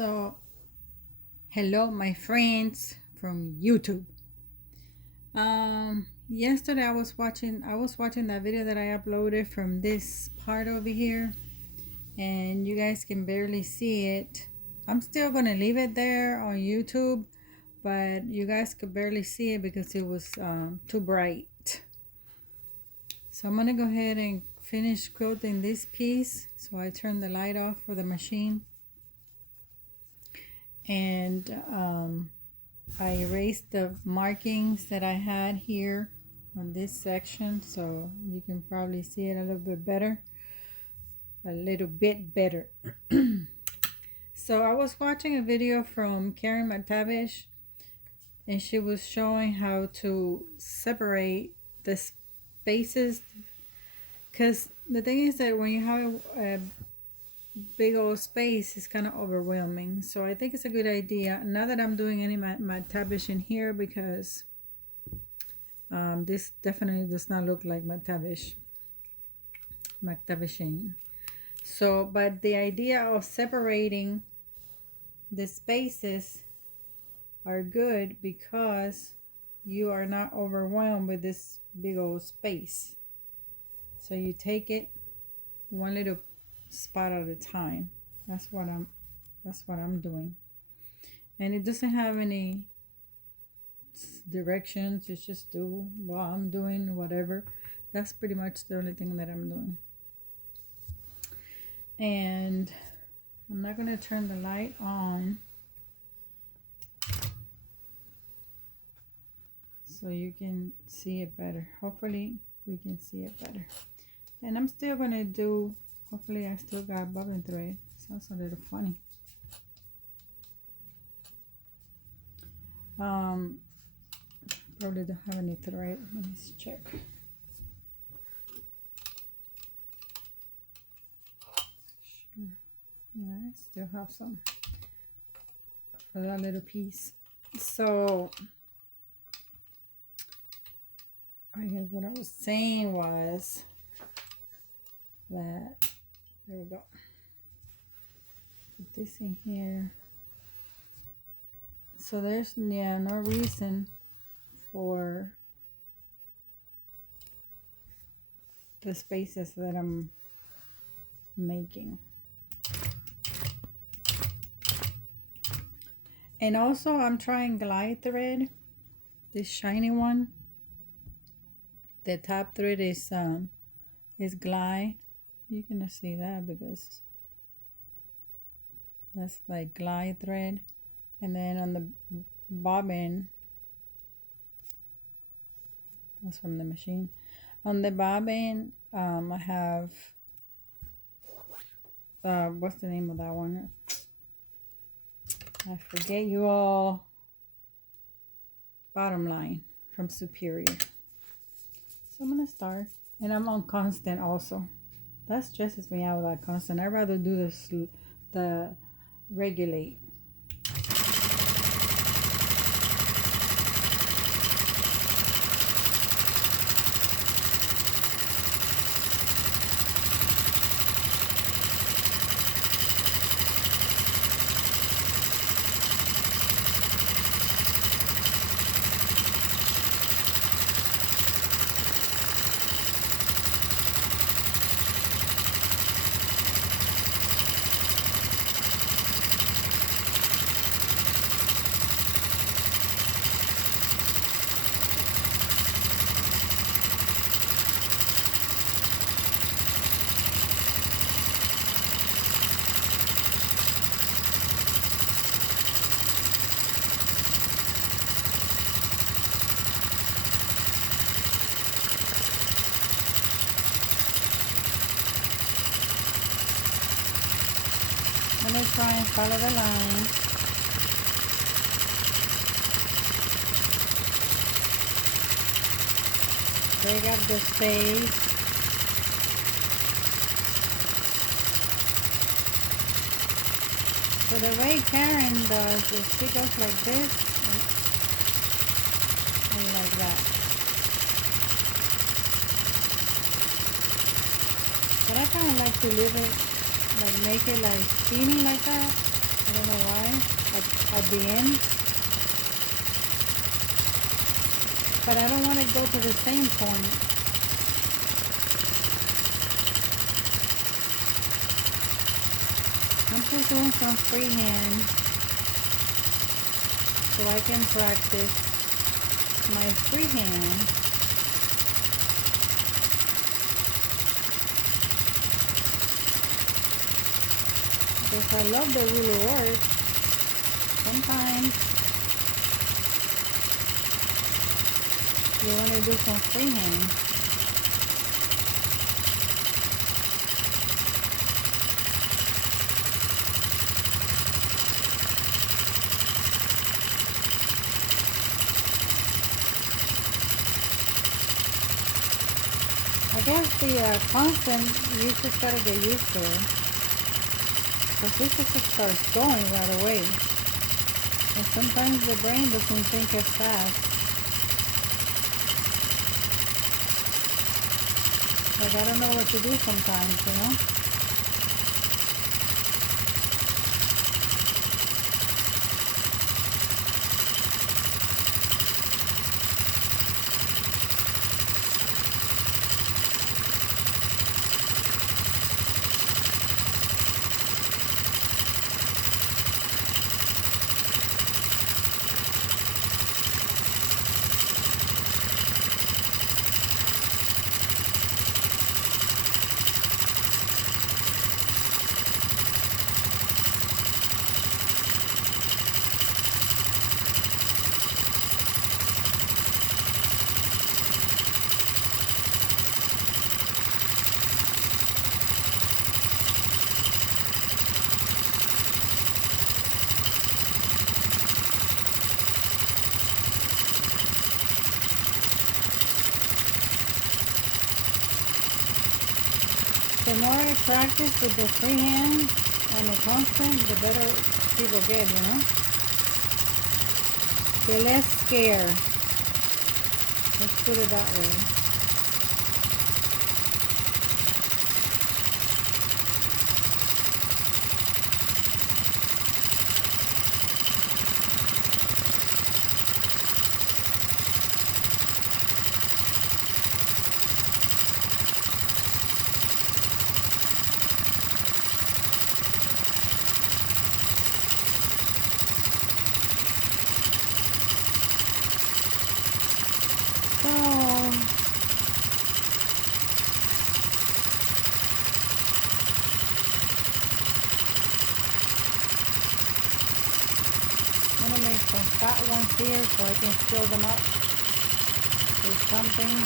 So, hello, my friends from YouTube. Yesterday I was watching that video that I uploaded from this part over here, and you guys can barely see it. I'm still gonna leave it there on YouTube, but you guys could barely see it because it was too bright. So I'm gonna go ahead and finish quilting this piece. So I turned the light off for the machine, and I erased the markings that I had here on this section, so you can probably see it a little bit better. So I was watching a video from Karen McTavish, and she was showing how to separate the spaces, because the thing is that when you have a big old space, it's kind of overwhelming. So I think it's a good idea. Not that I'm doing any McTavish in here, because this definitely does not look like McTavishing. So, but the idea of separating the spaces are good because you are not overwhelmed with this big old space. So you take it one little spot at a time. That's what I'm doing. And it doesn't have any directions. It's just do what I'm doing, whatever. That's pretty much the only thing that I'm doing. And I'm not going to turn the light on so you can see it better. Hopefully we can see it better. And I'm still going to do, hopefully I still got bobbin thread. Sounds a little funny. Probably don't have any thread. Let me check. Sure. Yeah, I still have some for that little piece. So I guess what I was saying was that, there we go. Put this in here. So there's no reason for the spaces that I'm making. And also I'm trying glide thread, this shiny one. The top thread is glide. You cannot see that because that's like glide thread. And then on the bobbin, that's from the machine. On the bobbin, I have what's the name of that one? I forget, you all. Bottom line from Superior. So I'm gonna start, and I'm on constant also. That stresses me out, that constant. I'd rather do the regulate. I'm gonna try and follow the line. Break up the space. So the way Karen does is she goes like this and like that. But I kind of like to leave it, like make it like skinny like that. I don't know why. At the end. But I don't want to go to the same point. I'm just doing some freehand so I can practice my freehand. Because I love the ruler work. Sometimes you want to do some freehand. I guess the constant, you just gotta get used to it. Because this just starts going right away. And sometimes the brain doesn't think as fast. Like I don't know what to do sometimes, you know? The more I practice with the freehand and the constant, the better people get, you know? The less scared. Let's put it that way. So, I'm gonna make some fat ones here so I can fill them up with something.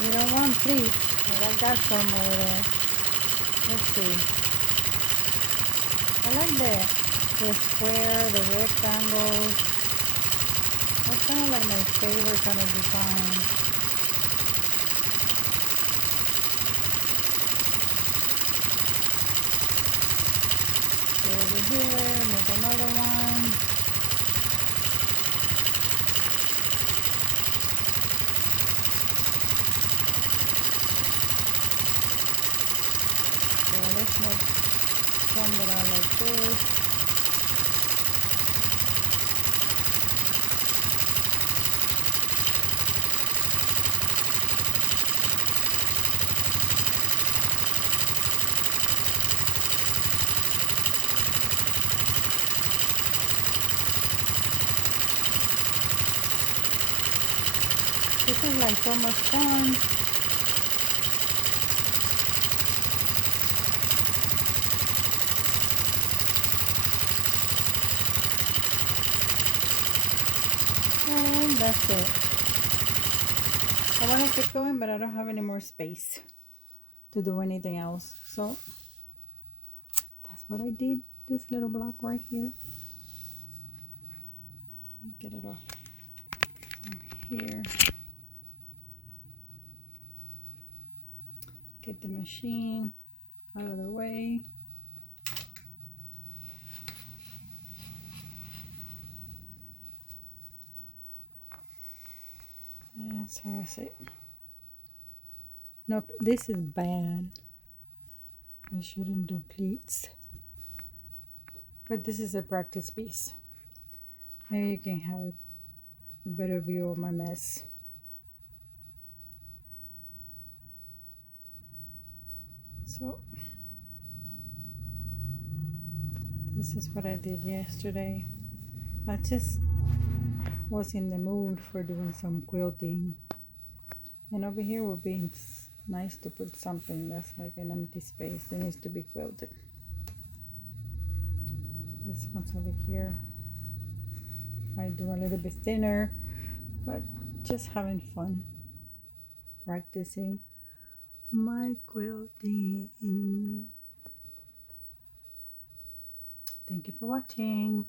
You don't want pleats, but I got some over there. Let's see. I like the square, the rectangles. That's kind of like my favorite kind of design. Go over here, make another one. Let's make some that are like this. This is like so much fun. And that's it. I want to keep going, but I don't have any more space. to do anything else. So that's what I did. This little block right here. Let me get it off from here. Get the machine out of the way. And so I say, nope, this is bad. I shouldn't do pleats. But this is a practice piece. Maybe you can have a better view of my mess. So this is what I did yesterday. I just was in the mood for doing some quilting. And over here would be nice to put something that's like an empty space that needs to be quilted. This one's over here. I do a little bit thinner, but just having fun practicing my quilting. Thank you for watching.